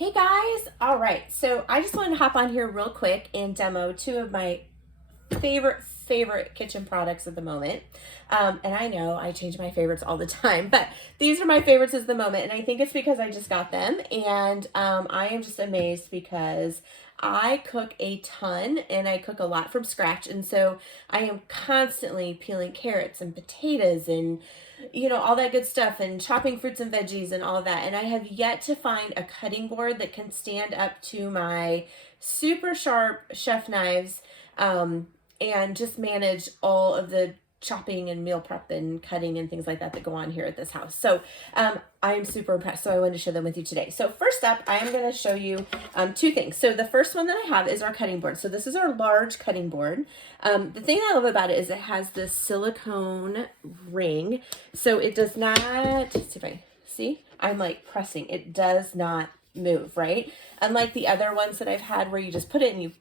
Hey guys! All right, so I just wanted to hop on here real quick and demo two of my favorite kitchen products at the moment. And I know I change my favorites all the time, but these are my favorites at the moment, and I think it's because I just got them, and I am just amazed because I cook a ton and I cook a lot from scratch, and so I am constantly peeling carrots and potatoes and all that good stuff and chopping fruits and veggies and all of that. And I have yet to find a cutting board that can stand up to my super sharp chef knives and just manage all of the chopping and meal prep and cutting and things like that go on here at this house. So I am super impressed. So I wanted to share them with you today. So first up, I am going to show you two things. So the first one that I have is our cutting board. So this is our large cutting board. The thing I love about it is it has this silicone ring. So it does not, let's see if I see, I'm like pressing. It does not move, right? Unlike the other ones that I've had where you just put it and you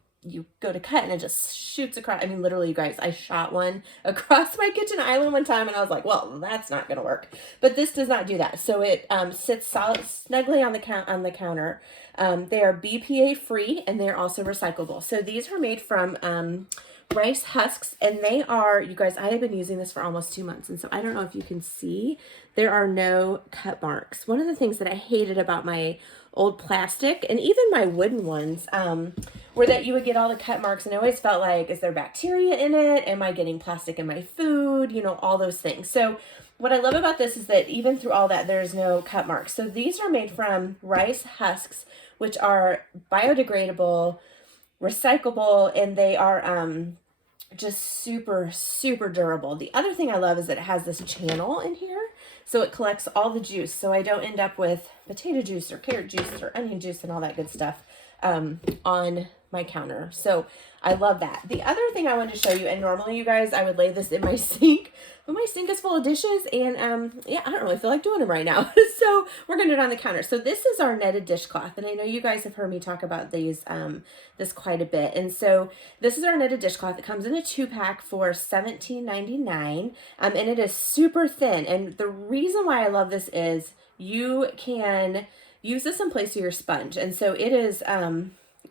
go to cut and it just shoots across. I mean, literally, you guys, I shot one across my kitchen island one time and I was like, well, that's not going to work. But this does not do that. So it sits snugly on the counter. They are BPA free and they're also recyclable. So these are made from rice husks, and they are, you guys, I have been using this for almost 2 months, and so I don't know if you can see, there are no cut marks. One of the things that I hated about my old plastic and even my wooden ones were that you would get all the cut marks, and I always felt like, is there bacteria in it? Am I getting plastic in my food? All those things. So what I love about this is that even through all that, there's no cut marks. So these are made from rice husks, which are biodegradable, recyclable, and they are just super durable. The other thing I love is that it has this channel in here, so it collects all the juice, so I don't end up with potato juice or carrot juice or onion juice and all that good stuff on my counter. So I love that. The other thing I wanted to show you, and normally you guys, I would lay this in my sink, but my sink is full of dishes, and yeah, I don't really feel like doing them right now. So we're gonna do it on the counter. So this is our netted dishcloth, and I know you guys have heard me talk about these this quite a bit. And so this is our netted dishcloth. It comes in a 2-pack for $17.99, and it is super thin. And the reason why I love this is you can use this in place of your sponge, and so it is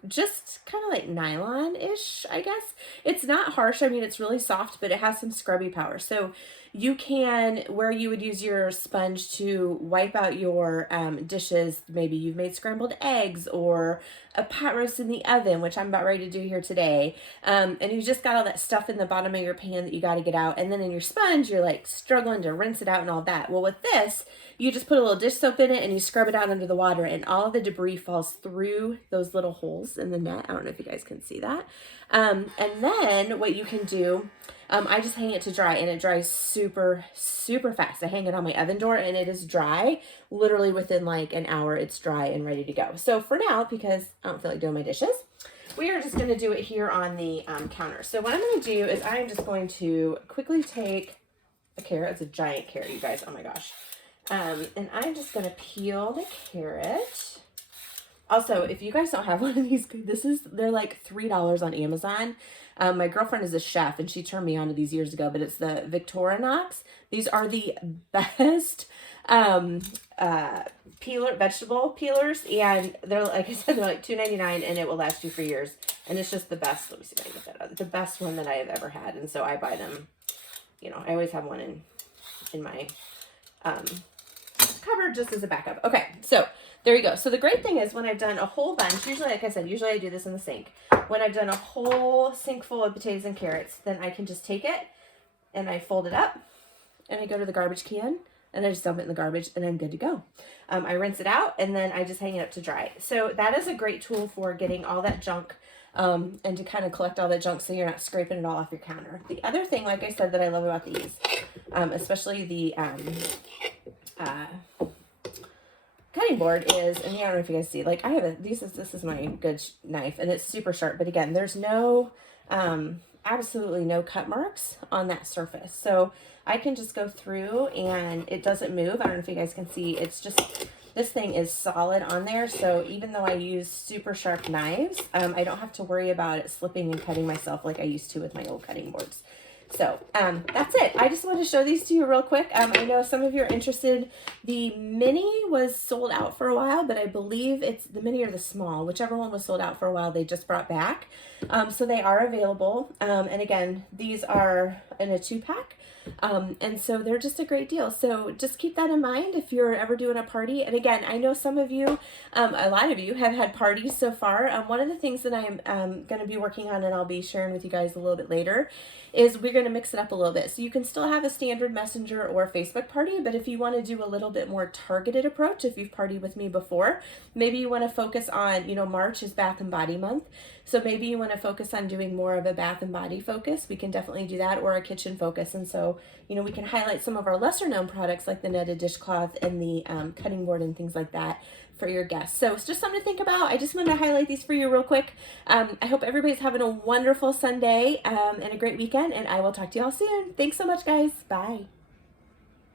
just kind of like nylon-ish, I guess. It's not harsh. I mean, it's really soft, but it has some scrubby power. So you can, where you would use your sponge to wipe out your dishes, maybe you've made scrambled eggs or a pot roast in the oven, which I'm about ready to do here today, and you just got all that stuff in the bottom of your pan that you got to get out, and then in your sponge, you're like struggling to rinse it out and all that. Well, with this, you just put a little dish soap in it and you scrub it out under the water, and all the debris falls through those little holes in the net. I don't know if you guys can see that. And then what you can do, I just hang it to dry, and it dries super fast. I hang it on my oven door and it is dry. Literally within like an hour, it's dry and ready to go. So for now, because I don't feel like doing my dishes, we are just going to do it here on the counter. So what I'm going to do is I'm just going to quickly take a carrot. It's a giant carrot, you guys. Oh my gosh. And I'm just going to peel the carrot. Also, if you guys don't have one of these, they're like $3 on Amazon. My girlfriend is a chef and she turned me on to these years ago, but it's the Victorinox. These are the best vegetable peelers, and they're, like I said, they're like $2.99, and it will last you for years. And it's just the best. Let me see if I can get that out. The best one that I have ever had, and so I buy them. I always have one in my cupboard just as a backup. Okay, so there you go. So the great thing is when I've done a whole bunch, usually, like I said, usually I do this in the sink. When I've done a whole sink full of potatoes and carrots, then I can just take it and I fold it up and I go to the garbage can and I just dump it in the garbage and I'm good to go. I rinse it out and then I just hang it up to dry. So that is a great tool for getting all that junk and to kind of collect all that junk so you're not scraping it all off your counter. The other thing, like I said, that I love about these, especially the cutting board is, and I don't know if you guys see, like I have this is my good knife, and it's super sharp, but again, there's no absolutely no cut marks on that surface, so I can just go through and it doesn't move. I don't know if you guys can see, it's just, this thing is solid on there, so even though I use super sharp knives, I don't have to worry about it slipping and cutting myself like I used to with my old cutting boards. So that's it. I just wanted to show these to you real quick. I know some of you are interested. The mini was sold out for a while, but I believe it's the mini or the small, whichever one was sold out for a while, they just brought back. So they are available. And again, these are in a 2-pack. And so they're just a great deal. So just keep that in mind if you're ever doing a party. And again, I know some of you, a lot of you have had parties so far. One of the things that I'm going to be working on, and I'll be sharing with you guys a little bit later, is we're going to mix it up a little bit. So you can still have a standard Messenger or Facebook party, but if you want to do a little bit more targeted approach, if you've partied with me before, maybe you want to focus on, March is Bath and Body Month. So maybe you want to focus on doing more of a bath and body focus. We can definitely do that, or a kitchen focus. And so, we can highlight some of our lesser known products like the netted dishcloth and the cutting board and things like that for your guests. So it's just something to think about. I just wanted to highlight these for you real quick. I hope everybody's having a wonderful Sunday and a great weekend, and I will talk to you all soon. Thanks so much, guys. Bye.